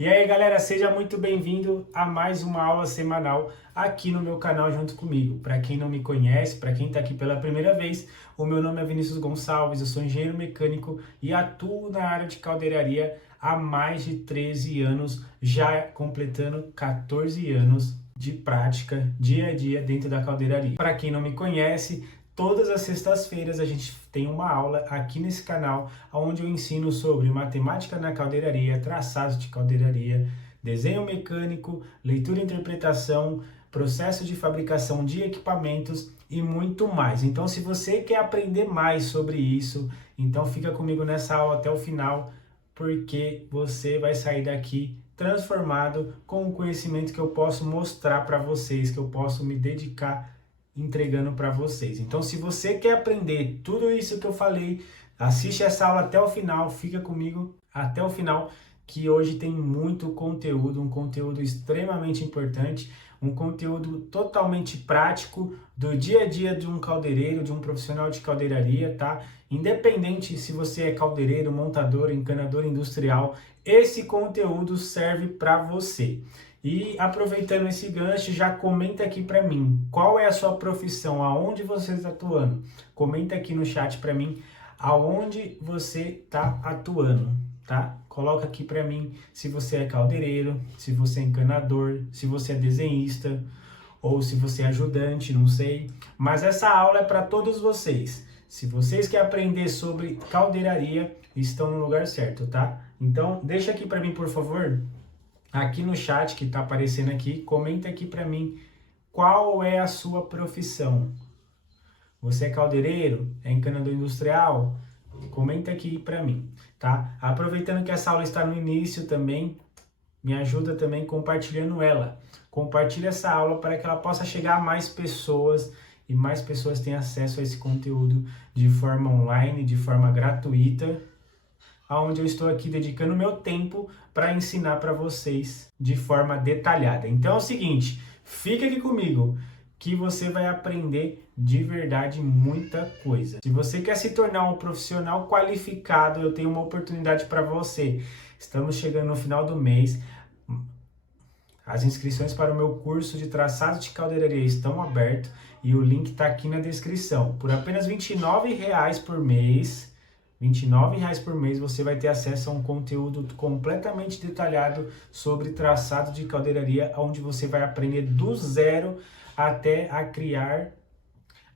E aí galera, seja muito bem-vindo a mais uma aula semanal aqui no meu canal junto comigo. Para quem não me conhece, para quem está aqui pela primeira vez, o meu nome é Vinícius Gonçalves, eu sou engenheiro mecânico e atuo na área de caldeiraria há mais de 13 anos, já completando 14 anos de prática dia a dia dentro da caldeiraria. Para quem não me conhece, todas as sextas-feiras a gente tem uma aula aqui nesse canal, onde eu ensino sobre matemática na caldeiraria, traçados de caldeiraria, desenho mecânico, leitura e interpretação, processo de fabricação de equipamentos e muito mais. Então, se você quer aprender mais sobre isso, então fica comigo nessa aula até o final, porque você vai sair daqui transformado com o conhecimento que eu posso mostrar para vocês, que eu posso me dedicar entregando para vocês. Então, se você quer aprender tudo isso que eu falei, assiste essa aula até o final, fica comigo até o final, que hoje tem muito conteúdo, um conteúdo extremamente importante, um conteúdo totalmente prático do dia a dia de um caldeireiro, de um profissional de caldeiraria, tá? Independente se você é caldeireiro, montador, encanador industrial, esse conteúdo serve para você. E aproveitando esse gancho, já comenta aqui para mim, qual é a sua profissão, aonde você está atuando? Comenta aqui no chat para mim, aonde você está atuando, tá? Coloca aqui para mim se você é caldeireiro, se você é encanador, se você é desenhista, ou se você é ajudante, não sei. Mas essa aula é para todos vocês. Se vocês querem aprender sobre caldeiraria, estão no lugar certo, tá? Então, deixa aqui para mim, por favor, aqui no chat que está aparecendo aqui, comenta aqui para mim qual é a sua profissão. Você é caldeireiro? É encanador industrial? Comenta aqui para mim, tá? Aproveitando que essa aula está no início também, me ajuda também compartilhando ela. Compartilha essa aula para que ela possa chegar a mais pessoas e mais pessoas tenham acesso a esse conteúdo de forma online, de forma gratuita, onde eu estou aqui dedicando meu tempo para ensinar para vocês de forma detalhada. Então é o seguinte, fica aqui comigo que você vai aprender de verdade muita coisa. Se você quer se tornar um profissional qualificado, eu tenho uma oportunidade para você. Estamos chegando no final do mês. As inscrições para o meu curso de traçado de caldeiraria estão abertas e o link está aqui na descrição. Por apenas R$ 29,00 por mês, R$ 29,00 por mês, você vai ter acesso a um conteúdo completamente detalhado sobre traçado de caldeiraria, onde você vai aprender do zero até a criar,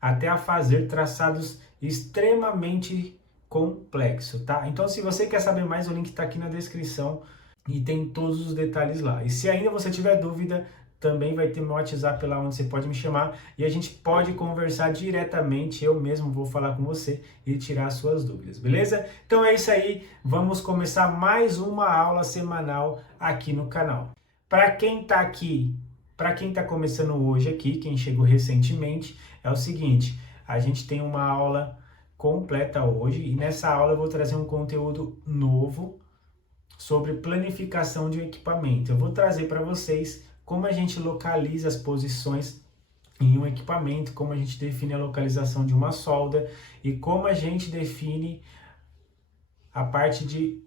até a fazer traçados extremamente complexos, tá? Então, se você quer saber mais, o link está aqui na descrição e tem todos os detalhes lá. E se ainda você tiver dúvida, também vai ter meu WhatsApp lá onde você pode me chamar e a gente pode conversar diretamente, eu mesmo vou falar com você e tirar as suas dúvidas, beleza? Então é isso aí, vamos começar mais uma aula semanal aqui no canal. Para quem tá aqui, para quem tá começando hoje aqui, quem chegou recentemente, é o seguinte, a gente tem uma aula completa hoje e nessa aula eu vou trazer um conteúdo novo sobre planificação de um equipamento. Eu vou trazer para vocês como a gente localiza as posições em um equipamento, como a gente define a localização de uma solda e como a gente define a parte de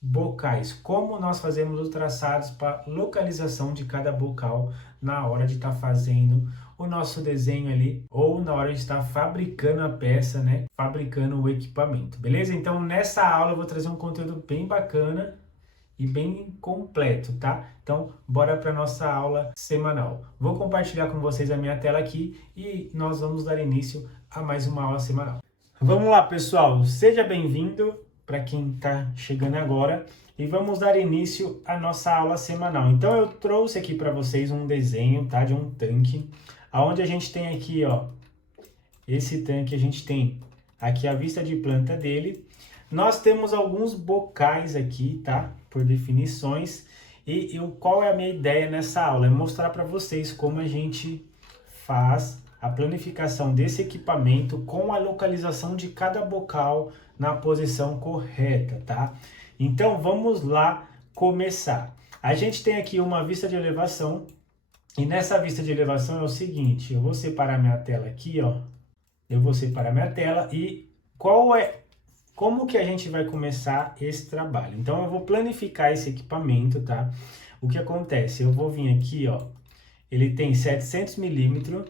bocais, como nós fazemos os traçados para localização de cada bocal na hora de estar fazendo o nosso desenho ali ou na hora de estar fabricando a peça, né? Fabricando o equipamento, beleza? Então nessa aula eu vou trazer um conteúdo bem bacana e bem completo, tá? Então, bora para nossa aula semanal. Vou compartilhar com vocês a minha tela aqui e nós vamos dar início a mais uma aula semanal. Vamos lá, pessoal. Seja bem-vindo para quem está chegando agora e vamos dar início à nossa aula semanal. Então, eu trouxe aqui para vocês um desenho, tá? De um tanque, aonde a gente tem aqui, ó, esse tanque a gente tem aqui a vista de planta dele. Nós temos alguns bocais aqui, tá? Por definições. E qual é a minha ideia nessa aula? É mostrar para vocês como a gente faz a planificação desse equipamento com a localização de cada bocal na posição correta, tá? Então, vamos lá começar. A gente tem aqui uma vista de elevação. E nessa vista de elevação é o seguinte, eu vou separar minha tela aqui, ó. Eu vou separar minha tela e como que a gente vai começar esse trabalho? Então, eu vou planificar esse equipamento, tá? O que acontece? Eu vou vir aqui, ó, ele tem 700 milímetros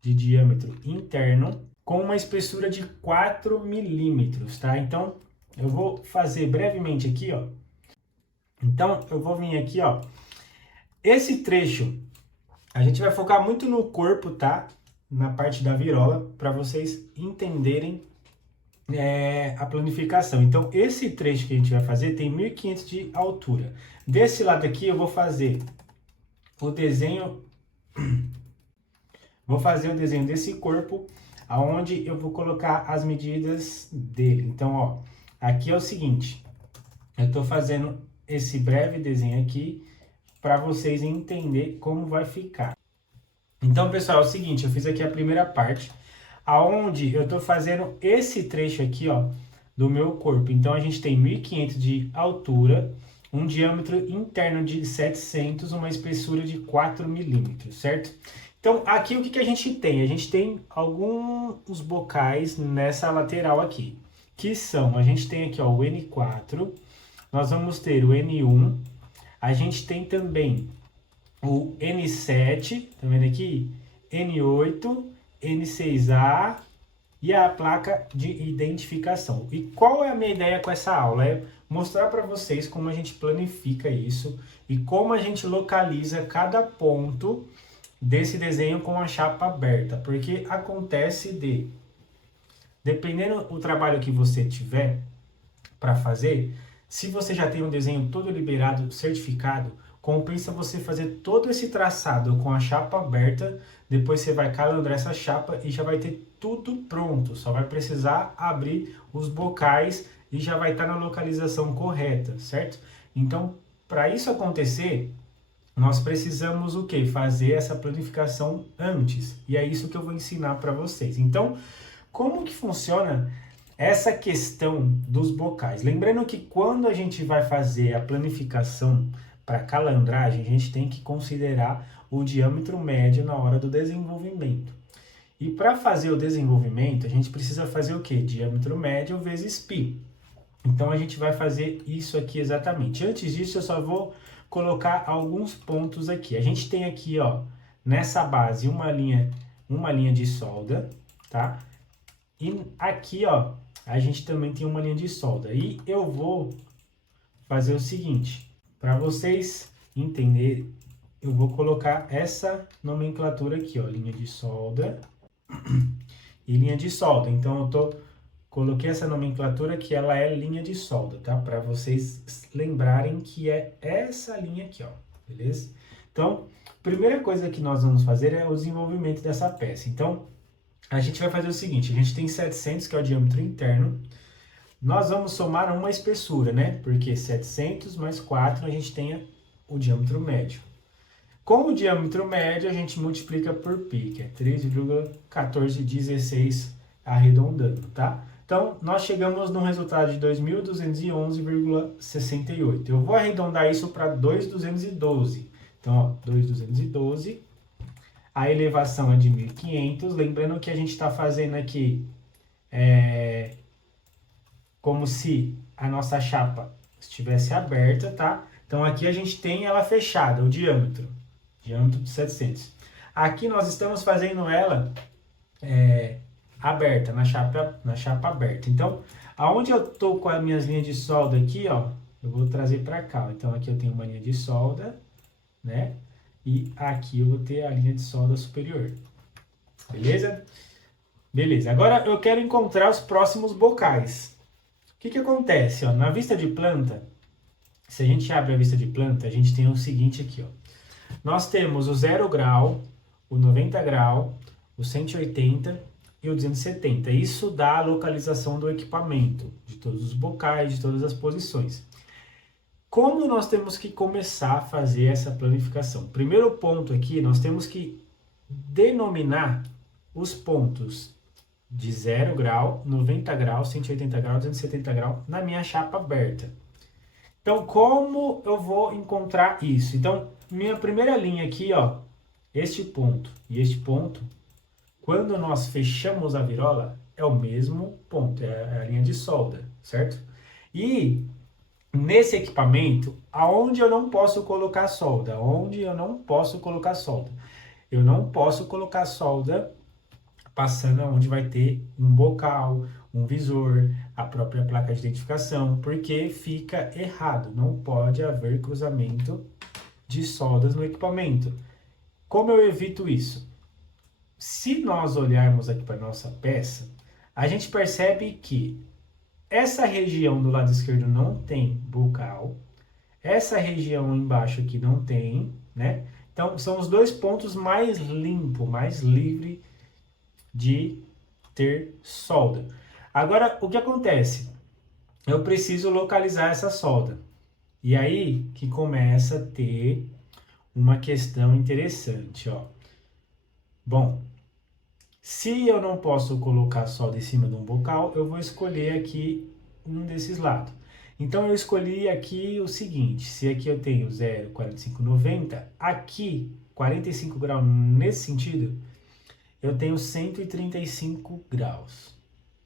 de diâmetro interno, com uma espessura de 4 milímetros, tá? Então, eu vou fazer brevemente aqui, ó. Então, eu vou vir aqui, ó. Esse trecho, a gente vai focar muito no corpo, tá? Na parte da virola, para vocês entenderem a planificação. Então, esse trecho que a gente vai fazer tem 1.500 de altura. Desse lado aqui, eu vou fazer o desenho... Vou fazer o desenho desse corpo, aonde eu vou colocar as medidas dele. Então, ó, aqui é o seguinte, eu estou fazendo esse breve desenho aqui para vocês entenderem como vai ficar. Então, pessoal, é o seguinte, eu fiz aqui a primeira parte, aonde eu estou fazendo esse trecho aqui, ó, do meu corpo. Então, a gente tem 1.500 de altura, um diâmetro interno de 700, uma espessura de 4 milímetros, certo? Então, aqui o que a gente tem? A gente tem alguns bocais nessa lateral aqui, que são, a gente tem aqui, ó, o N4, nós vamos ter o N1, a gente tem também o N7, tá vendo aqui? N8, N6A e a placa de identificação. E qual é a minha ideia com essa aula? É mostrar para vocês como a gente planifica isso e como a gente localiza cada ponto desse desenho com a chapa aberta, porque acontece dependendo do trabalho que você tiver para fazer, se você já tem um desenho todo liberado, certificado, compensa você fazer todo esse traçado com a chapa aberta, depois você vai calibrar essa chapa e já vai ter tudo pronto, só vai precisar abrir os bocais e já vai estar na localização correta, certo? Então, para isso acontecer, nós precisamos o quê? Fazer essa planificação antes. E é isso que eu vou ensinar para vocês. Então, como que funciona essa questão dos bocais? Lembrando que quando a gente vai fazer a planificação para calandragem, a gente tem que considerar o diâmetro médio na hora do desenvolvimento. E para fazer o desenvolvimento, a gente precisa fazer o quê? Diâmetro médio vezes π. Então, a gente vai fazer isso aqui exatamente. Antes disso, eu só vou colocar alguns pontos aqui. A gente tem aqui, ó, nessa base uma linha de solda, tá? E aqui, ó, a gente também tem uma linha de solda. E eu vou fazer o seguinte, para vocês entenderem, eu vou colocar essa nomenclatura aqui, ó, linha de solda e linha de solda. Então, coloquei essa nomenclatura que ela é linha de solda, tá? Para vocês lembrarem que é essa linha aqui, ó, beleza? Então, primeira coisa que nós vamos fazer é o desenvolvimento dessa peça. Então, a gente vai fazer o seguinte, a gente tem 700, que é o diâmetro interno, nós vamos somar uma espessura, né? Porque 700 mais 4, a gente tem o diâmetro médio. Com o diâmetro médio, a gente multiplica por π, que é 3,1416 arredondando, tá? Então, nós chegamos no resultado de 2.211,68. Eu vou arredondar isso para 2.212. Então, ó, 2.212. A elevação é de 1.500. Lembrando que a gente está fazendo aqui como se a nossa chapa estivesse aberta, tá? Então, aqui a gente tem ela fechada, o diâmetro de 700. Aqui nós estamos fazendo ela aberta, na chapa aberta. Então, aonde eu tô com as minhas linhas de solda aqui, ó, eu vou trazer para cá. Então, aqui eu tenho uma linha de solda, né? E aqui eu vou ter a linha de solda superior. Beleza? Beleza. Agora eu quero encontrar os próximos bocais. O que acontece, ó? Na vista de planta, se a gente abre a vista de planta, a gente tem o seguinte aqui, ó. Nós temos o 0 grau, o 90 grau, o 180 e o 270. Isso dá a localização do equipamento, de todos os bocais, de todas as posições. Como nós temos que começar a fazer essa planificação? Primeiro ponto aqui, nós temos que denominar os pontos de 0 grau, 90 graus, 180 graus, 270 graus na minha chapa aberta. Então, como eu vou encontrar isso? Então, minha primeira linha aqui, ó, este ponto e este ponto, quando nós fechamos a virola, é o mesmo ponto, é a linha de solda, certo? E nesse equipamento, aonde eu não posso colocar solda? Onde eu não posso colocar solda? Eu não posso colocar solda passando onde vai ter um bocal, um visor, a própria placa de identificação, porque fica errado. Não pode haver cruzamento de soldas no equipamento. Como eu evito isso? Se nós olharmos aqui para nossa peça, a gente percebe que essa região do lado esquerdo não tem bocal, essa região embaixo aqui não tem, né? Então, são os dois pontos mais limpo, mais livre de ter solda. Agora, o que acontece? Eu preciso localizar essa solda. E aí que começa a ter uma questão interessante, ó. Bom, se eu não posso colocar solda em cima de um bocal, eu vou escolher aqui um desses lados. Então eu escolhi aqui o seguinte, se aqui eu tenho 0,4590, aqui 45 graus nesse sentido, eu tenho 135 graus,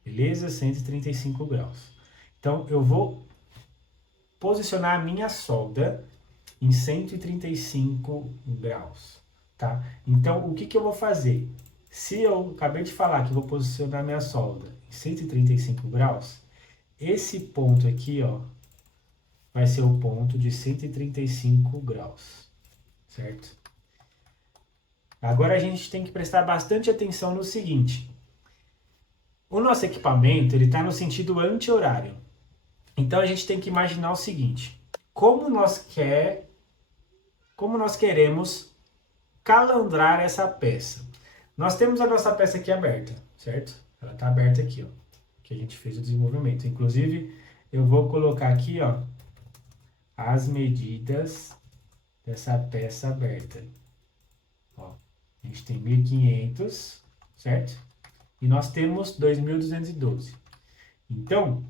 beleza? 135 graus. Então eu vou posicionar a minha solda em 135 graus, tá? Então o que eu vou fazer? Se eu acabei de falar que vou posicionar minha solda em 135 graus, esse ponto aqui, ó, vai ser o ponto de 135 graus, certo? Agora a gente tem que prestar bastante atenção no seguinte. O nosso equipamento, ele está no sentido anti-horário. Então a gente tem que imaginar o seguinte. Como nós queremos calandrar essa peça? Nós temos a nossa peça aqui aberta, certo? Ela está aberta aqui, ó, que a gente fez o desenvolvimento. Inclusive, eu vou colocar aqui, ó, as medidas dessa peça aberta. Ó, a gente tem 1500, certo? E nós temos 2212. Então,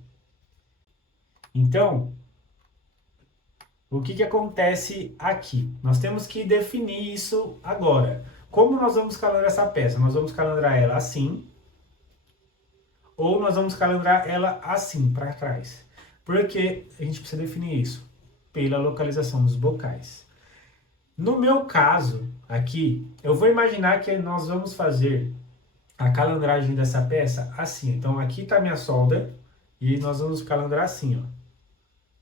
o que acontece aqui? Nós temos que definir isso agora. Como nós vamos calibrar essa peça? Nós vamos calibrar ela assim, ou nós vamos calibrar ela assim, para trás. Porque a gente precisa definir isso pela localização dos bocais. No meu caso, aqui, eu vou imaginar que nós vamos fazer a calandragem dessa peça assim. Então, aqui está a minha solda e nós vamos calibrar assim, ó,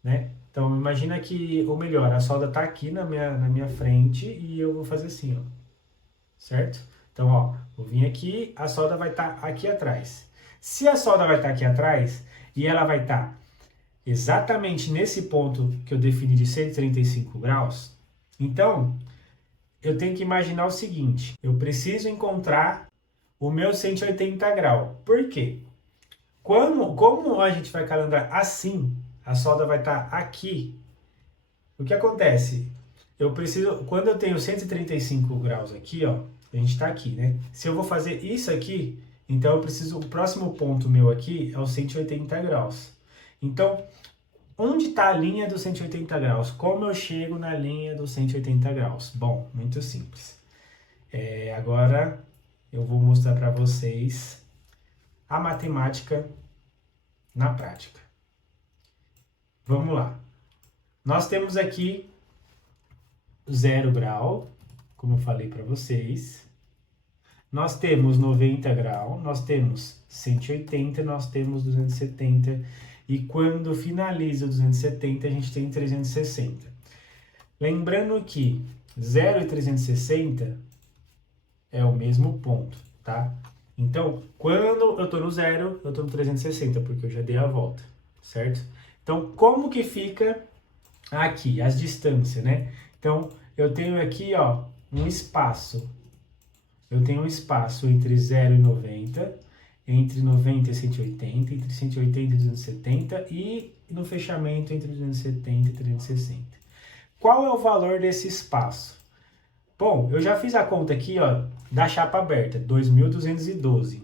né? Então, imagina que, ou melhor, a solda está aqui na minha frente e eu vou fazer assim, ó, certo? Então, ó, vou vir aqui, a solda vai estar aqui atrás. Se a solda vai estar aqui atrás e ela vai estar exatamente nesse ponto que eu defini de 135 graus, então eu tenho que imaginar o seguinte, eu preciso encontrar o meu 180 graus. Por quê? Como a gente vai calibrar assim, a solda vai estar aqui, o que acontece? Quando eu tenho 135 graus aqui, ó, a gente está aqui, né? Se eu vou fazer isso aqui, então o próximo ponto meu aqui é o 180 graus. Então, onde está a linha dos 180 graus? Como eu chego na linha dos 180 graus? Bom, muito simples. Agora eu vou mostrar para vocês a matemática na prática. Vamos lá. Nós temos aqui 0 grau, como eu falei para vocês. Nós temos 90 graus, nós temos 180, nós temos 270. E quando finaliza o 270, a gente tem 360. Lembrando que 0 e 360 é o mesmo ponto, tá? Então, quando eu tô no 0, eu tô no 360, porque eu já dei a volta, certo? Então, como que fica aqui, as distâncias, né? Então, eu tenho aqui, ó, um espaço. Eu tenho um espaço entre 0 e 90, entre 90 e 180, entre 180 e 270 e no fechamento entre 270 e 360. Qual é o valor desse espaço? Bom, eu já fiz a conta aqui, ó, da chapa aberta, 2212.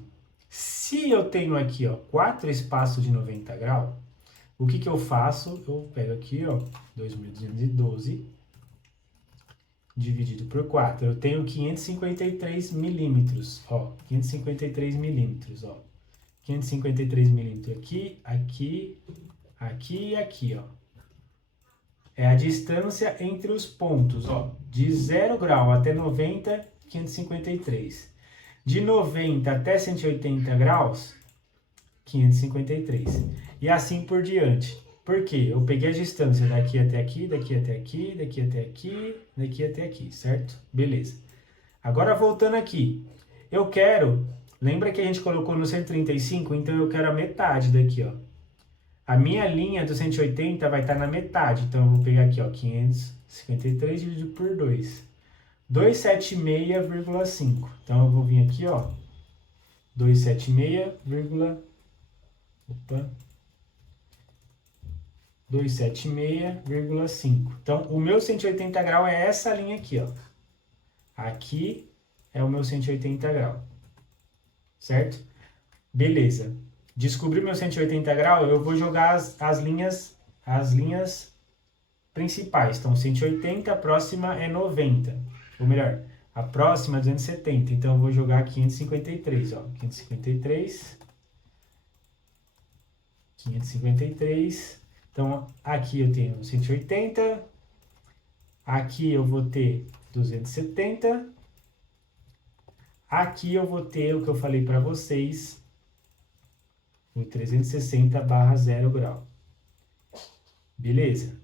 Se eu tenho aqui, ó, 4 espaços de 90 graus, o que eu faço? Eu pego aqui, ó, 2212 dividido por 4. Eu tenho 553 milímetros, ó, 553 milímetros, ó. 553 milímetros aqui, aqui, aqui e aqui, ó. É a distância entre os pontos, ó, de 0 grau até 90, 553. De 90 até 180 graus, 553. E assim por diante. Por quê? Eu peguei a distância daqui até aqui, daqui até aqui, daqui até aqui, daqui até aqui, certo? Beleza. Agora voltando aqui. Eu quero... Lembra que a gente colocou no 135? Então eu quero a metade daqui, ó. A minha linha do 180 vai estar na metade. Então eu vou pegar aqui, ó, 553 dividido por 2. 276,5. Então eu vou vir aqui, ó. 276, opa. 276,5. Então, o meu 180 graus é essa linha aqui, ó. Aqui é o meu 180 graus. Certo? Beleza. Descobri meu 180 graus, eu vou jogar as linhas principais. Então, 180, a próxima é 90. Ou melhor, a próxima é 270. Então, eu vou jogar 553, ó. 553. Então, aqui eu tenho 180, aqui eu vou ter 270, aqui eu vou ter o que eu falei para vocês, o 360/0 grau. Beleza?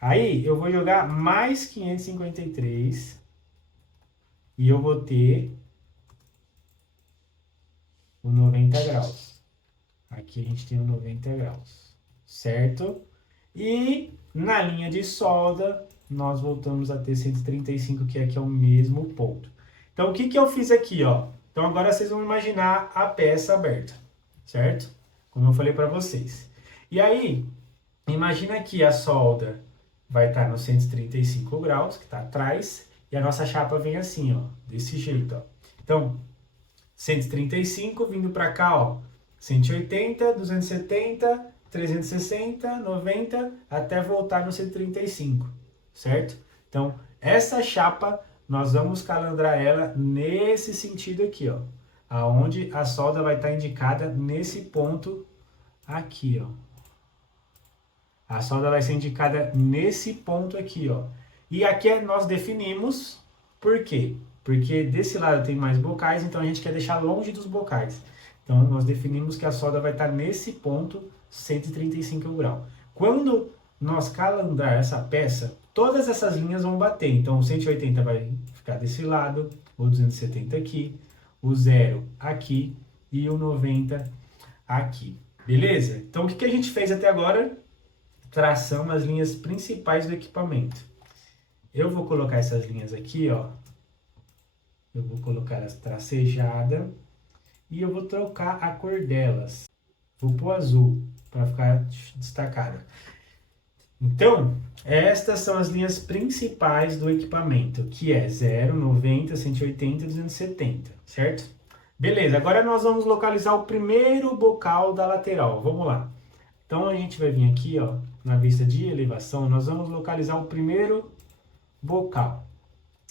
Aí, eu vou jogar mais 553 e eu vou ter o 90 graus. Aqui a gente tem o 90 graus, certo? E na linha de solda, nós voltamos a ter 135, que aqui é o mesmo ponto. Então, o que que eu fiz aqui, ó? Então, agora vocês vão imaginar a peça aberta, certo? Como eu falei para vocês. E aí, imagina que a solda vai estar no 135 graus, que está atrás, e a nossa chapa vem assim, ó, desse jeito, ó. Então, 135 vindo para cá, ó, 180, 270, 360, 90, até voltar no 135, certo? Então, essa chapa, nós vamos calibrar ela nesse sentido aqui, ó. Aonde a solda vai estar indicada nesse ponto aqui, ó. A solda vai ser indicada nesse ponto aqui, ó. E aqui nós definimos, por quê? Porque desse lado tem mais bocais, então a gente quer deixar longe dos bocais. Então, nós definimos que a solda vai estar nesse ponto, 135 graus. Quando nós calibrar essa peça, todas essas linhas vão bater. Então, o 180 vai ficar desse lado, o 270 aqui, o 0 aqui e o 90 aqui. Beleza? Então, o que a gente fez até agora? Traçamos as linhas principais do equipamento. Eu vou colocar essas linhas aqui, ó. Eu vou colocar as tracejadas e eu vou trocar a cor delas. Vou pôr azul para ficar destacada. Então, estas são as linhas principais do equipamento, que é 0, 90, 180 e 270, certo? Beleza, agora nós vamos localizar o primeiro bocal da lateral. Vamos lá. Então, a gente vai vir aqui, ó, na vista de elevação, nós vamos localizar o primeiro bocal.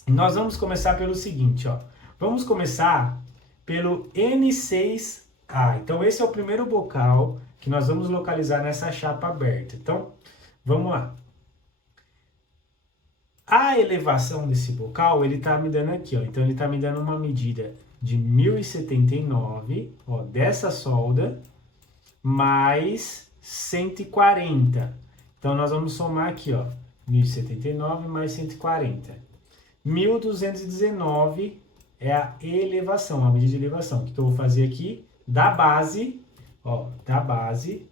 Nós vamos começar pelo seguinte, ó. Vamos começar pelo N6A. Então, esse é o primeiro bocal que nós vamos localizar nessa chapa aberta. Então, vamos lá. A elevação desse bocal, ele tá me dando aqui, ó. Então, ele tá me dando uma medida de 1079, ó, dessa solda, mais 140. Então, nós vamos somar aqui, ó, 1079 mais 140. 1219 é a elevação, a medida de elevação. O que eu vou fazer aqui? Da base, ó, da base,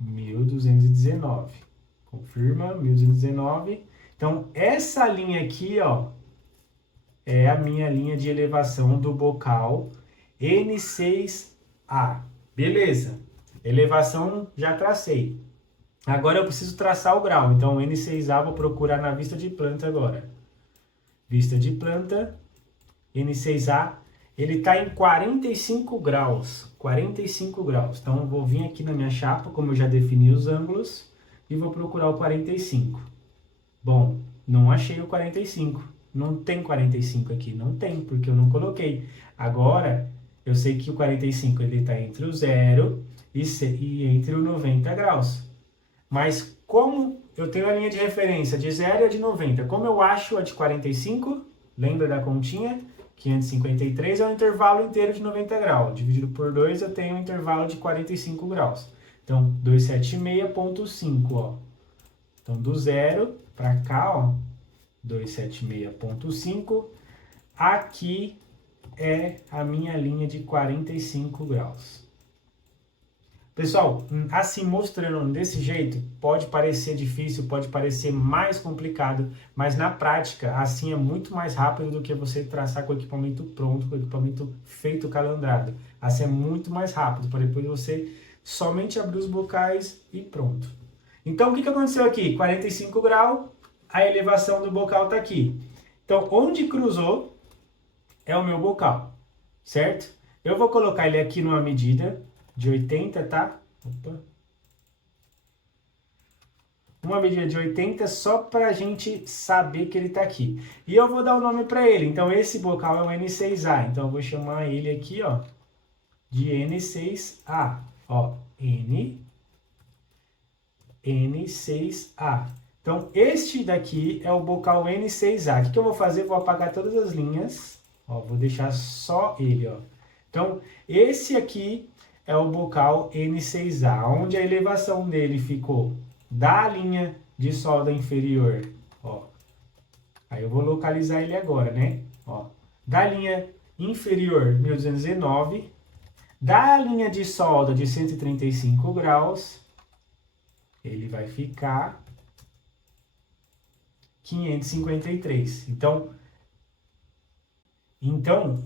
1219. Confirma, 1219. Então, essa linha aqui, ó, é a minha linha de elevação do bocal N6A. Beleza. Elevação já tracei. Agora eu preciso traçar o grau. Então, N6A vou procurar na vista de planta agora. Vista de planta, N6A, ele está em 45 graus. 45 graus. Então, eu vou vir aqui na minha chapa, como eu já defini os ângulos, e vou procurar o 45. Bom, não achei o 45. Não tem 45 aqui. Não tem, porque eu não coloquei. Agora, Eu sei que o 45 ele está entre o 0 e entre o 90 graus. Mas como eu tenho a linha de referência de 0 e a de 90, como eu acho a de 45? Lembra da continha? 553 é o intervalo inteiro de 90 graus. Dividido por 2, eu tenho um intervalo de 45 graus. Então, 276,5, ó. Então, do 0 para cá, ó, 276,5. Aqui é a minha linha de 45 graus. Pessoal, assim mostrando desse jeito, pode parecer difícil, pode parecer mais complicado, mas na prática, assim é muito mais rápido do que você traçar com o equipamento pronto, com o equipamento feito calandrado. Assim é muito mais rápido, para depois você somente abrir os bocais e pronto. Então, o que aconteceu aqui? 45 graus, a elevação do bocal está aqui. Então, onde cruzou é o meu bocal, certo? Eu vou colocar ele aqui numa medida de 80, tá? Opa. Uma medida de 80 só para a gente saber que ele está aqui. E eu vou dar o nome para ele. Então, esse bocal é o N6A. Então, eu vou chamar ele aqui, ó, de N6A. Ó, N6A. Então, este daqui é o bocal N6A. O que eu vou fazer? Vou apagar todas as linhas. Ó, vou deixar só ele, ó. Então, esse aqui é o bocal N6A, onde a elevação dele ficou da linha de solda inferior, ó. Aí eu vou localizar ele agora, né? Ó, da linha inferior 1209, da linha de solda de 135 graus, ele vai ficar 553. Então,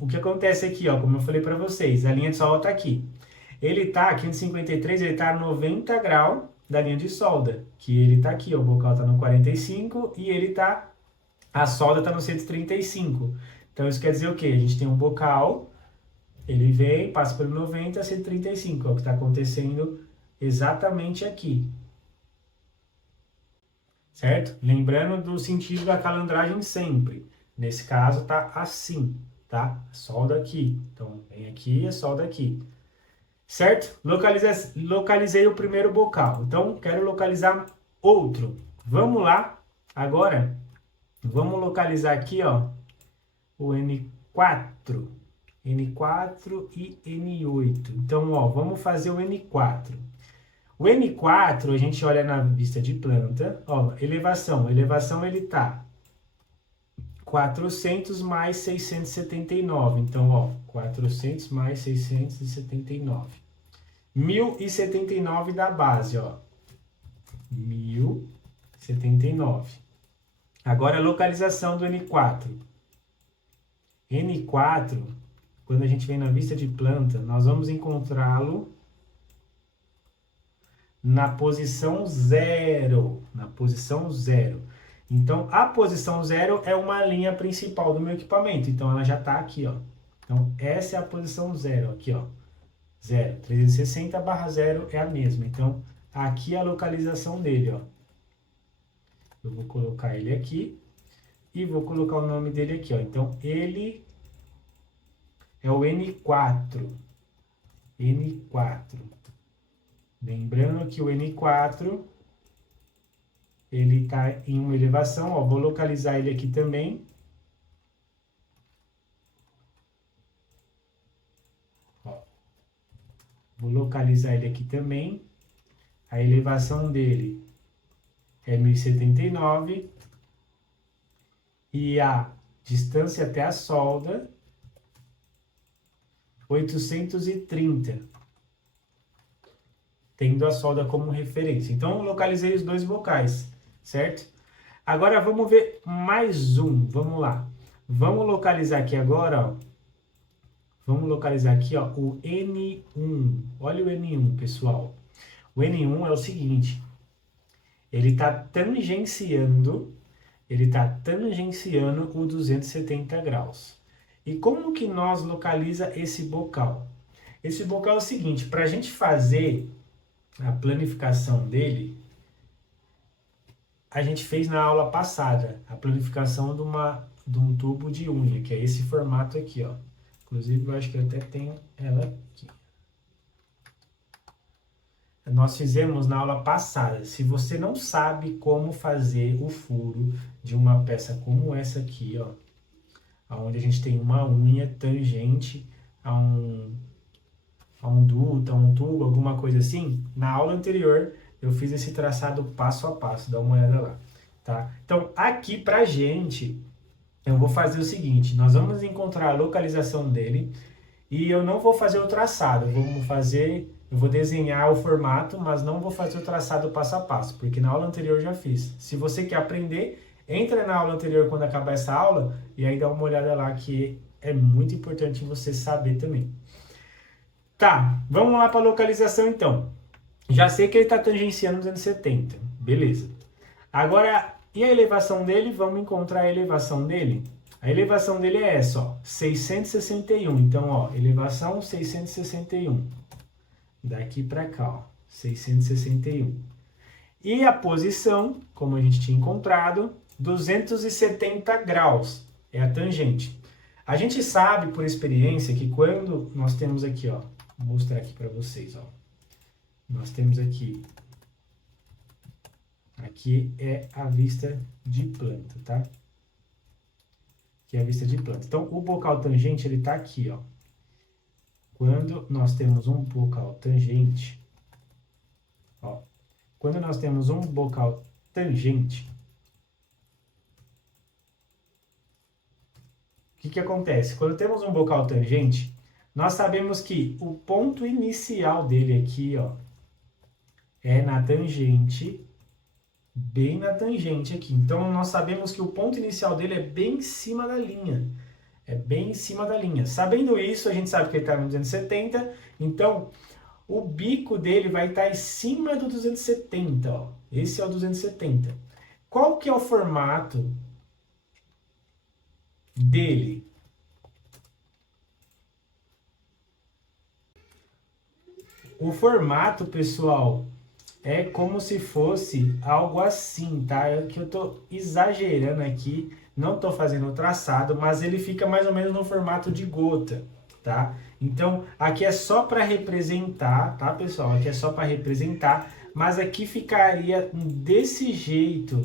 o que acontece aqui, ó, como eu falei para vocês, a linha de solda está aqui. Ele tá, 553, ele tá a 90 graus da linha de solda, que ele tá aqui, ó, o bocal tá no 45 e ele tá, a solda tá no 135. Então, isso quer dizer o quê? A gente tem um bocal, ele vem, passa pelo 90 a 135, é o que está acontecendo exatamente aqui. Certo? Lembrando do sentido da calandragem sempre. Nesse caso, tá assim, tá? Solda aqui. Então, vem aqui e a solda aqui. Certo? Localizei o primeiro bocal. Então, quero localizar outro. Vamos lá. Agora, vamos localizar aqui, ó, o N4. N4 e N8. Então, ó, vamos fazer o N4. O N4, a gente olha na vista de planta, ó, elevação. Elevação, ele tá 400 mais 679. Então, ó, 400 mais 679. 1079 da base, ó. 1079. Agora a localização do N4. N4, quando a gente vem na vista de planta, nós vamos encontrá-lo na posição 0. Na posição 0. Então, a posição 0 é uma linha principal do meu equipamento. Então, ela já está aqui, ó. Então, essa é a posição 0, aqui, ó. 0. 360/0 é a mesma. Então, aqui é a localização dele, ó. Eu vou colocar ele aqui e vou colocar o nome dele aqui, ó. Então, ele é o N4. N4. Lembrando que o N4... ele está em uma elevação, ó, vou localizar ele aqui também. Ó, vou localizar ele aqui também. A elevação dele é 1079. E a distância até a solda, 830. Tendo a solda como referência. Então, localizei os dois bocais, certo? Agora, vamos ver mais um. Vamos lá. Vamos localizar aqui agora, ó. Vamos localizar aqui, ó, o N1. Olha o N1, pessoal. O N1 é o seguinte. Ele está tangenciando o 270 graus. E como que nós localiza esse bocal? Esse bocal é o seguinte, para a gente fazer a planificação dele, a gente fez na aula passada, a planificação de um tubo de unha, que é esse formato aqui, ó. Inclusive, eu acho que eu até tenho ela aqui. Nós fizemos na aula passada. Se você não sabe como fazer o furo de uma peça como essa aqui, ó, onde a gente tem uma unha tangente a um duto, a um tubo, alguma coisa assim, na aula anterior eu fiz esse traçado passo a passo, dá uma olhada lá, tá? Então, aqui pra gente, eu vou fazer o seguinte, nós vamos encontrar a localização dele e eu não vou fazer o traçado, eu vou desenhar o formato, mas não vou fazer o traçado passo a passo, porque na aula anterior eu já fiz. Se você quer aprender, entra na aula anterior quando acabar essa aula e aí dá uma olhada lá que é muito importante você saber também. Tá, vamos lá para a localização então. Já sei que ele está tangenciando 270, beleza. Agora, e a elevação dele? Vamos encontrar a elevação dele. A elevação dele é essa, ó, 661. Então, ó, elevação 661. Daqui para cá, ó, 661. E a posição, como a gente tinha encontrado, 270 graus. É a tangente. A gente sabe por experiência que quando nós temos aqui, ó, vou mostrar aqui para vocês, ó. Nós temos aqui é a vista de planta, tá? Aqui é a vista de planta. Então, o bocal tangente, ele tá aqui, ó. Quando nós temos um bocal tangente, ó. Quando nós temos um bocal tangente, o que que acontece? Quando temos um bocal tangente, nós sabemos que o ponto inicial dele aqui, ó, é na tangente, bem na tangente aqui. Então, nós sabemos que o ponto inicial dele é bem em cima da linha. É bem em cima da linha. Sabendo isso, a gente sabe que ele está no 270, então o bico dele vai estar em cima do 270, ó. Esse é o 270. Qual que é o formato dele? O formato, pessoal, é como se fosse algo assim, tá? É que eu tô exagerando aqui, não tô fazendo o traçado, mas ele fica mais ou menos no formato de gota, tá? Então, aqui é só para representar, tá, pessoal? Aqui é só para representar, mas aqui ficaria desse jeito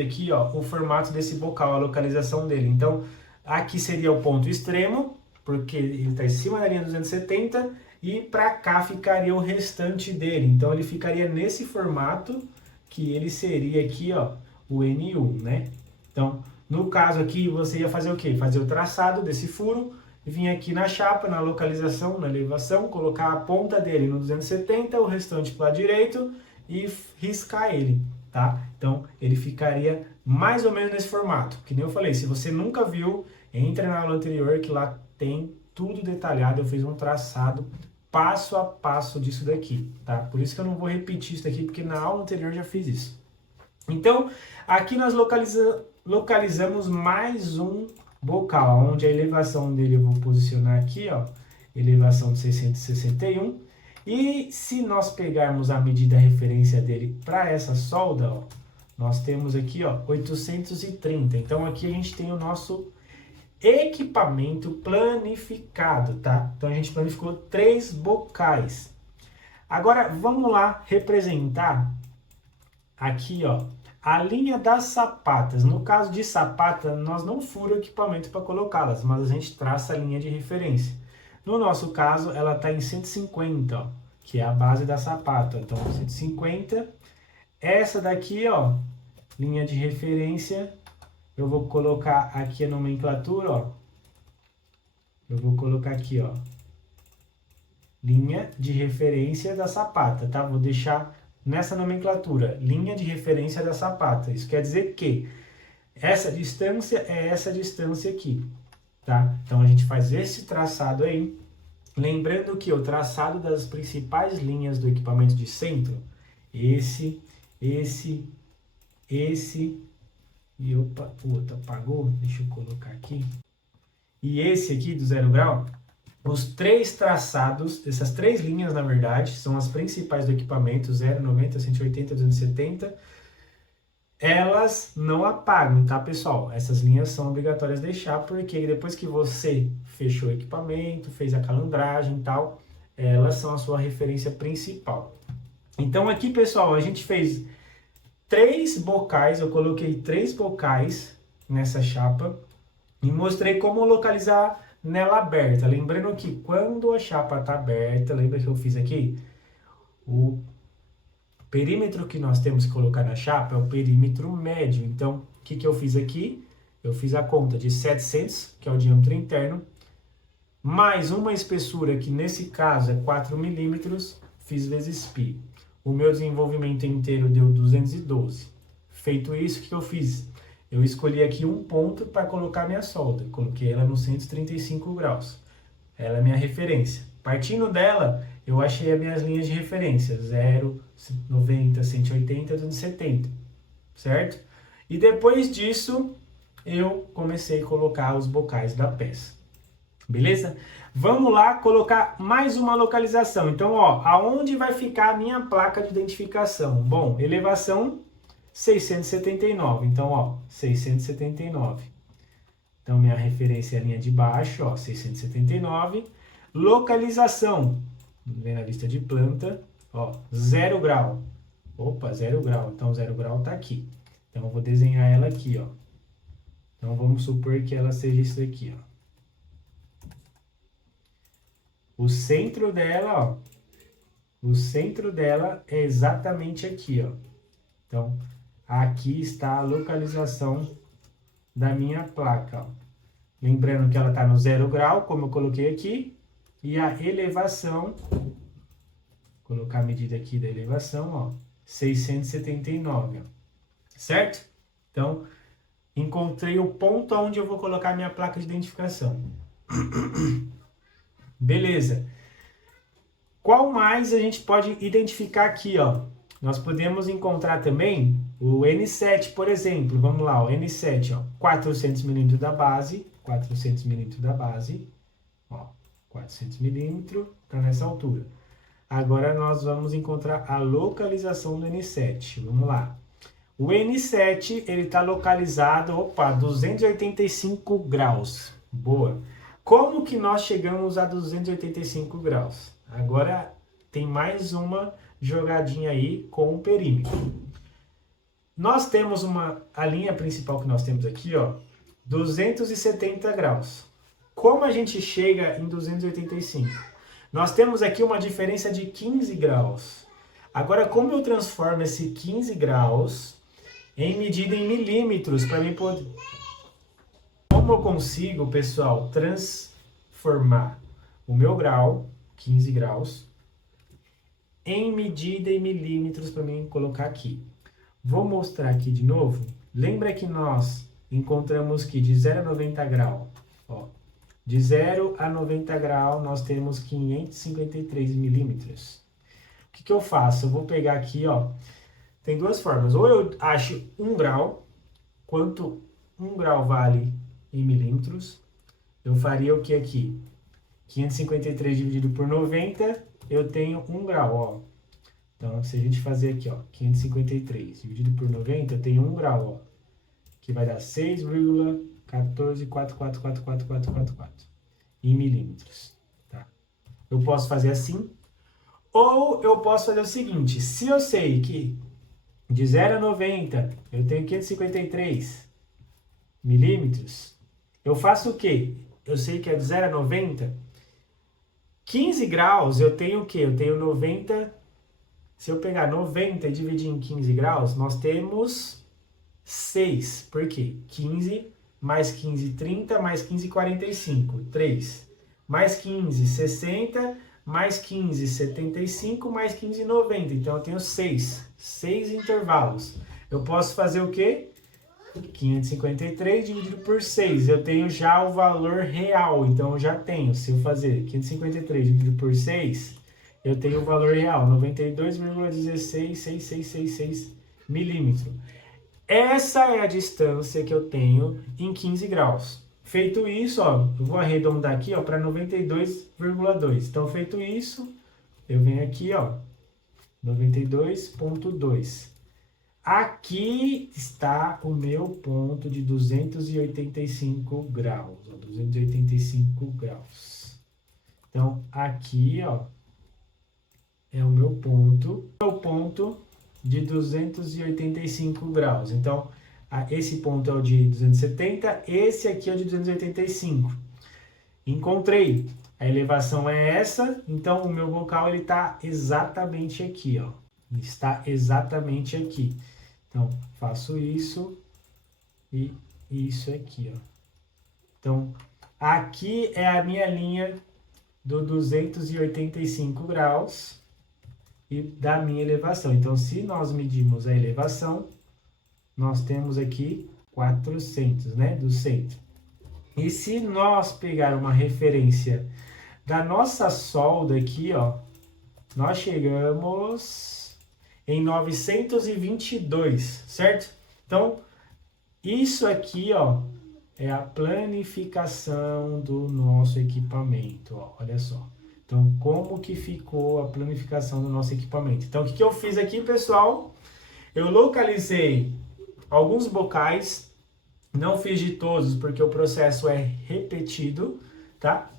aqui, ó, o formato desse bocal, a localização dele. Então, aqui seria o ponto extremo, porque ele está em cima da linha 270, e para cá ficaria o restante dele. Então, ele ficaria nesse formato, que ele seria aqui, ó, o N1, né? Então, no caso aqui, você ia fazer o quê? Fazer o traçado desse furo, vir aqui na chapa, na localização, na elevação, colocar a ponta dele no 270, o restante para o lado direito e riscar ele, tá? Então, ele ficaria mais ou menos nesse formato. Que nem eu falei, se você nunca viu, entra na aula anterior que lá tem tudo detalhado. Eu fiz um traçado passo a passo disso daqui, tá? Por isso que eu não vou repetir isso daqui, porque na aula anterior eu já fiz isso. Então, aqui nós localizamos mais um bocal, onde a elevação dele eu vou posicionar aqui, ó, elevação de 661. E se nós pegarmos a medida referência dele para essa solda, ó, nós temos aqui, ó, 830. Então, aqui a gente tem o nosso equipamento planificado, tá? Então, a gente planificou 3 bocais. Agora, vamos lá representar aqui, ó, a linha das sapatas. No caso de sapata, nós não furamos o equipamento para colocá-las, mas a gente traça a linha de referência. No nosso caso, ela está em 150, ó, que é a base da sapata. Então, 150. Essa daqui, ó, linha de referência, eu vou colocar aqui a nomenclatura, ó. Eu vou colocar aqui, ó, linha de referência da sapata, tá? Vou deixar nessa nomenclatura, linha de referência da sapata. Isso quer dizer que essa distância é essa distância aqui, tá? Então, a gente faz esse traçado aí. Lembrando que o traçado das principais linhas do equipamento de centro, esse, e opa, o outro apagou, deixa eu colocar aqui. E esse aqui do 0 grau, os 3 traçados, essas 3 linhas, na verdade, são as principais do equipamento, 0, 90, 180, 270. elas não apagam, tá, pessoal? Essas linhas são obrigatórias deixar, porque depois que você fechou o equipamento, fez a calandragem e tal, elas são a sua referência principal. Então aqui, pessoal, a gente fez 3 bocais, eu coloquei 3 bocais nessa chapa e mostrei como localizar nela aberta. Lembrando que quando a chapa está aberta, lembra que eu fiz aqui? O perímetro que nós temos que colocar na chapa é o perímetro médio. Então, o que eu fiz aqui? Eu fiz a conta de 700, que é o diâmetro interno, mais uma espessura, que nesse caso é 4 milímetros, fiz vezes π. O meu desenvolvimento inteiro deu 212. Feito isso, o que eu fiz? Eu escolhi aqui um ponto para colocar minha solda. Coloquei ela no 135 graus. Ela é minha referência. Partindo dela, eu achei as minhas linhas de referência. 0, 90, 180, 270. Certo? E depois disso, eu comecei a colocar os bocais da peça. Beleza? Vamos lá colocar mais uma localização. Então, ó, aonde vai ficar a minha placa de identificação? Bom, elevação 679. Então, ó, 679. Então, minha referência é a linha de baixo, ó, 679. Localização, vem na lista de planta, ó, 0 grau. Opa, 0 grau. Então, 0 grau tá aqui. Então, eu vou desenhar ela aqui, ó. Então, vamos supor que ela seja isso aqui, ó. O centro dela, ó, o centro dela é exatamente aqui, ó. Então, aqui está a localização da minha placa, ó. Lembrando que ela está no 0 grau, como eu coloquei aqui, e a elevação, vou colocar a medida aqui da elevação, ó, 679, ó. Certo? Então, encontrei o ponto onde eu vou colocar minha placa de identificação. Beleza. Qual mais a gente pode identificar aqui, ó? Nós podemos encontrar também o N7, por exemplo. Vamos lá, o N7, ó, 400 milímetros da base, 400 milímetros da base, ó, 400 milímetros, tá nessa altura. Agora nós vamos encontrar a localização do N7. Vamos lá. O N7, ele tá localizado, opa, 285 graus. Boa. Como que nós chegamos a 285 graus? Agora tem mais uma jogadinha aí com o perímetro. Nós temos a linha principal que nós temos aqui, ó, 270 graus. Como a gente chega em 285? Nós temos aqui uma diferença de 15 graus. Agora, como eu transformo esse 15 graus em medida em milímetros para mim poder... Como eu consigo, pessoal, transformar o meu grau, 15 graus, em medida em milímetros para mim colocar aqui? Vou mostrar aqui de novo. Lembra que nós encontramos que de 0 a 90 graus, ó, de 0 a 90 graus nós temos 553 milímetros. O que eu faço? Eu vou pegar aqui, ó, tem duas formas. Ou eu acho 1 grau, quanto 1 grau vale em milímetros. Eu faria o que aqui? 553 dividido por 90, eu tenho 1 grau, ó. Então, se a gente fazer aqui, ó, 553 dividido por 90, eu tenho 1 grau, ó, que vai dar 6,1444444 em milímetros, tá? Eu posso fazer assim, ou eu posso fazer o seguinte: se eu sei que de 0 a 90 eu tenho 553 milímetros, eu faço o quê? Eu sei que é de 0 a 90, 15 graus eu tenho o quê? Eu tenho 90, se eu pegar 90 e dividir em 15 graus, nós temos 6. Por quê? 15 mais 15, 30, mais 15, 45, 3. Mais 15, 60, mais 15, 75, mais 15, 90. Então, eu tenho 6 intervalos. Eu posso fazer o quê? 553 dividido por 6. Eu tenho já o valor real. Então, eu já tenho. Se eu fazer 553 dividido por 6, eu tenho o valor real. 92,16666 milímetros. Essa é a distância que eu tenho em 15 graus. Feito isso, ó, eu vou arredondar aqui, ó, para 92,2. Então, feito isso, eu venho aqui, ó, 92,2. Aqui está o meu ponto de 285 graus, ó, 285 graus. Então, aqui, ó, é o meu ponto de 285 graus. Então, esse ponto é o de 270, esse aqui é o de 285. Encontrei. A elevação é essa, então o meu bocal ele está exatamente aqui, ó. Está exatamente aqui. Então, faço isso e isso aqui, ó. Então, aqui é a minha linha do 285 graus e da minha elevação. Então, se nós medimos a elevação, nós temos aqui 400, né, do centro. E se nós pegar uma referência da nossa solda aqui, ó, nós chegamos em 922, certo? Então, isso aqui, ó, é a planificação do nosso equipamento, ó, olha só. Então, como que ficou a planificação do nosso equipamento? Então, o que eu fiz aqui, pessoal? Eu localizei alguns bocais, não fiz de todos, porque o processo é repetido, tá?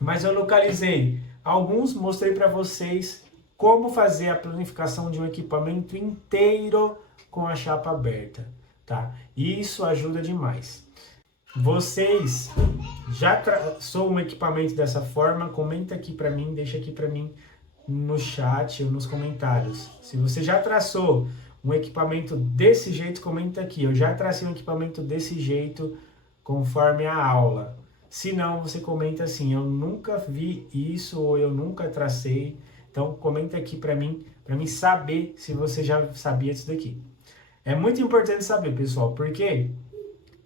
Mas eu localizei alguns, mostrei para vocês como fazer a planificação de um equipamento inteiro com a chapa aberta, tá? E isso ajuda demais. Vocês já traçou um equipamento dessa forma? Comenta aqui para mim, deixa aqui para mim no chat ou nos comentários. Se você já traçou um equipamento desse jeito, comenta aqui. Eu já tracei um equipamento desse jeito conforme a aula. Se não, você comenta assim, eu nunca vi isso ou eu nunca tracei. Então, comenta aqui para mim saber se você já sabia disso daqui. É muito importante saber, pessoal, porque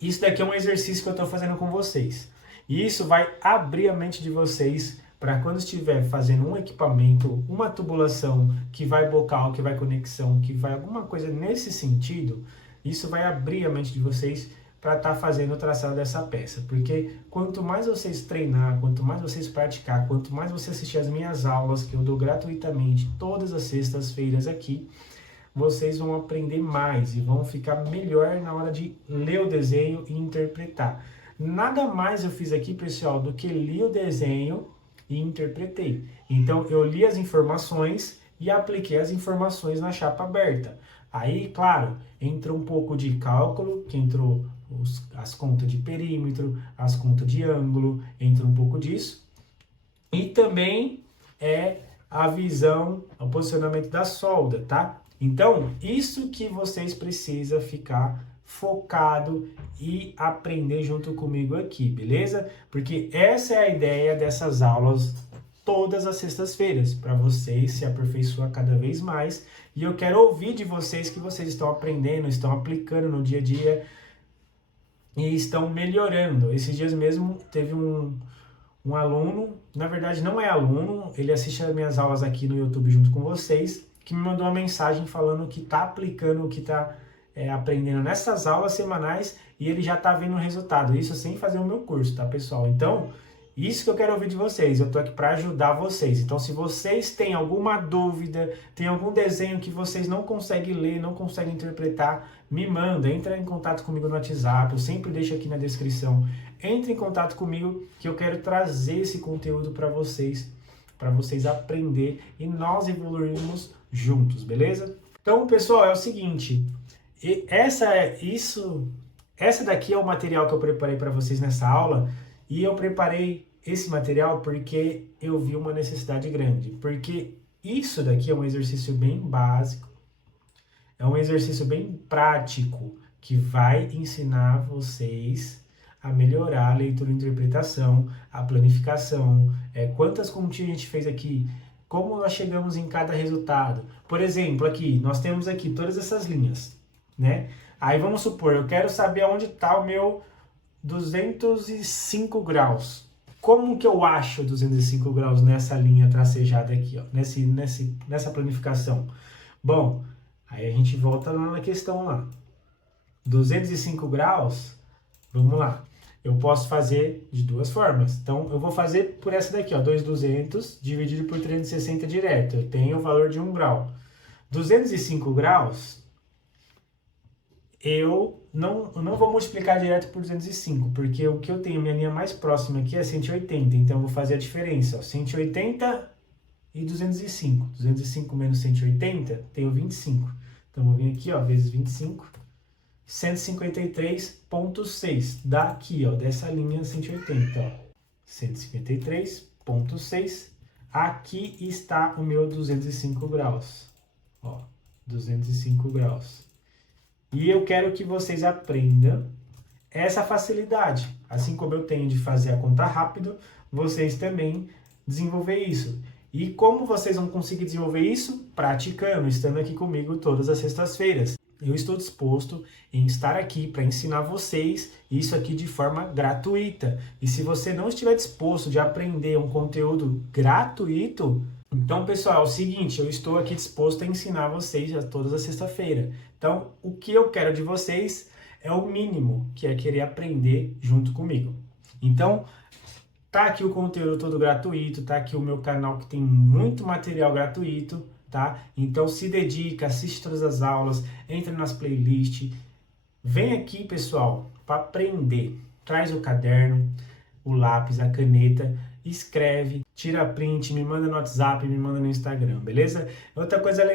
isso daqui é um exercício que eu estou fazendo com vocês. E isso vai abrir a mente de vocês para quando estiver fazendo um equipamento, uma tubulação, que vai bocal, que vai conexão, que vai alguma coisa nesse sentido, isso vai abrir a mente de vocês para estar fazendo o traçado dessa peça. Porque quanto mais vocês treinar, quanto mais vocês praticar, quanto mais você assistir as minhas aulas, que eu dou gratuitamente todas as sextas-feiras aqui, vocês vão aprender mais e vão ficar melhor na hora de ler o desenho e interpretar. Nada mais eu fiz aqui, pessoal, do que li o desenho e interpretei. Então, eu li as informações e apliquei as informações na chapa aberta. Aí, claro, entra um pouco de cálculo, que entrou as contas de perímetro, as contas de ângulo, entra um pouco disso. E também é a visão, o posicionamento da solda, tá? Então, isso que vocês precisam ficar focado e aprender junto comigo aqui, beleza? Porque essa é a ideia dessas aulas todas as sextas-feiras, para vocês se aperfeiçoar cada vez mais. E eu quero ouvir de vocês que vocês estão aprendendo, estão aplicando no dia a dia e estão melhorando. Esses dias mesmo teve um aluno, na verdade não é aluno, ele assiste as minhas aulas aqui no YouTube junto com vocês, que me mandou uma mensagem falando que está aplicando o que está aprendendo nessas aulas semanais e ele já está vendo o resultado. Isso sem fazer o meu curso, tá, pessoal? Então, isso que eu quero ouvir de vocês. Eu estou aqui para ajudar vocês. Então, se vocês têm alguma dúvida, tem algum desenho que vocês não conseguem ler, não conseguem interpretar, me manda, entra em contato comigo no WhatsApp, eu sempre deixo aqui na descrição. Entre em contato comigo que eu quero trazer esse conteúdo para vocês aprender e nós evoluirmos juntos, beleza? Então, pessoal, é o seguinte, essa daqui é o material que eu preparei para vocês nessa aula e eu preparei esse material porque eu vi uma necessidade grande, porque isso daqui é um exercício bem básico, é um exercício bem prático que vai ensinar vocês a melhorar a leitura e interpretação, a planificação, quantas continhas a gente fez aqui, como nós chegamos em cada resultado. Por exemplo, aqui, nós temos aqui todas essas linhas, né? Aí vamos supor, eu quero saber onde está o meu 205 graus. Como que eu acho 205 graus nessa linha tracejada aqui, ó, nessa planificação? Bom, aí a gente volta lá na questão lá. 205 graus, vamos lá. Eu posso fazer de duas formas. Então, eu vou fazer por essa daqui, ó, 2.200 dividido por 360 direto. Eu tenho o valor de 1 grau. 205 graus eu não vou multiplicar direto por 205, porque o que eu tenho, minha linha mais próxima aqui é 180, então eu vou fazer a diferença, ó, 180 e 205. 205 menos 180, tenho 25. Então, vou vir aqui, ó, vezes 25, 153,6. Dá aqui, ó, dessa linha 180, ó. 153,6. Aqui está o meu 205 graus. Ó, 205 graus. E eu quero que vocês aprendam essa facilidade. Assim como eu tenho de fazer a conta rápido, vocês também desenvolver isso. E como vocês vão conseguir desenvolver isso? Praticando, estando aqui comigo todas as sextas-feiras. Eu estou disposto em estar aqui para ensinar vocês isso aqui de forma gratuita. E se você não estiver disposto de aprender um conteúdo gratuito, então, pessoal, é o seguinte, eu estou aqui disposto a ensinar vocês a todas as sexta-feira. Então, o que eu quero de vocês é o mínimo, que é querer aprender junto comigo. Então, tá aqui o conteúdo todo gratuito, tá aqui o meu canal que tem muito material gratuito, tá? Então se dedica, assiste todas as aulas, entra nas playlists, vem aqui, pessoal, para aprender. Traz o caderno, o lápis, a caneta, escreve, tira print, me manda no WhatsApp, me manda no Instagram, beleza? Outra coisa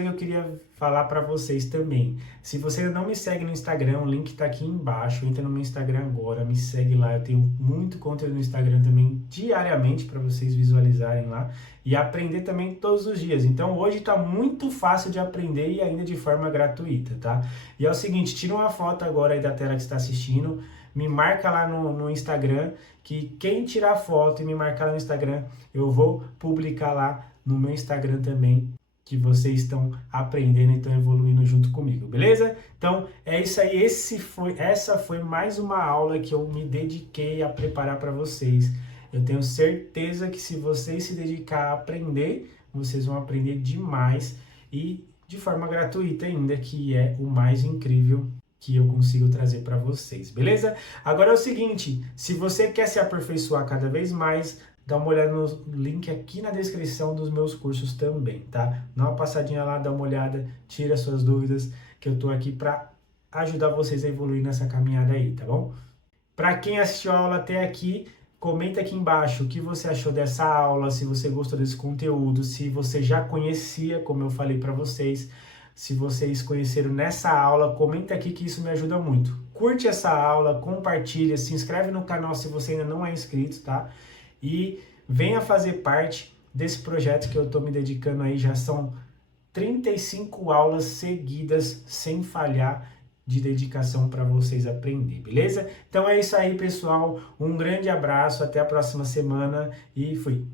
que eu queria falar para vocês também. Se você ainda não me segue no Instagram, o link tá aqui embaixo. Entra no meu Instagram agora, me segue lá. Eu tenho muito conteúdo no Instagram também diariamente para vocês visualizarem lá e aprender também todos os dias. Então hoje tá muito fácil de aprender e ainda de forma gratuita, tá? E é o seguinte, tira uma foto agora aí da tela que está assistindo. Me marca lá no Instagram, que quem tirar foto e me marcar lá no Instagram, eu vou publicar lá no meu Instagram também, que vocês estão aprendendo e estão evoluindo junto comigo, beleza? Então, é isso aí, essa foi mais uma aula que eu me dediquei a preparar para vocês. Eu tenho certeza que se vocês se dedicar a aprender, vocês vão aprender demais e de forma gratuita ainda, que é o mais incrível que eu consigo trazer para vocês, beleza? Agora é o seguinte, se você quer se aperfeiçoar cada vez mais, dá uma olhada no link aqui na descrição dos meus cursos também, tá? Dá uma passadinha lá, dá uma olhada, tira suas dúvidas, que eu tô aqui para ajudar vocês a evoluir nessa caminhada aí, tá bom? Para quem assistiu a aula até aqui, comenta aqui embaixo o que você achou dessa aula, se você gostou desse conteúdo, se você já conhecia, como eu falei para vocês. Se vocês conheceram nessa aula, comenta aqui que isso me ajuda muito. Curte essa aula, compartilha, se inscreve no canal se você ainda não é inscrito, tá? E venha fazer parte desse projeto que eu estou me dedicando aí, já são 35 aulas seguidas, sem falhar, de dedicação para vocês aprender, beleza? Então é isso aí, pessoal. Um grande abraço, até a próxima semana e fui!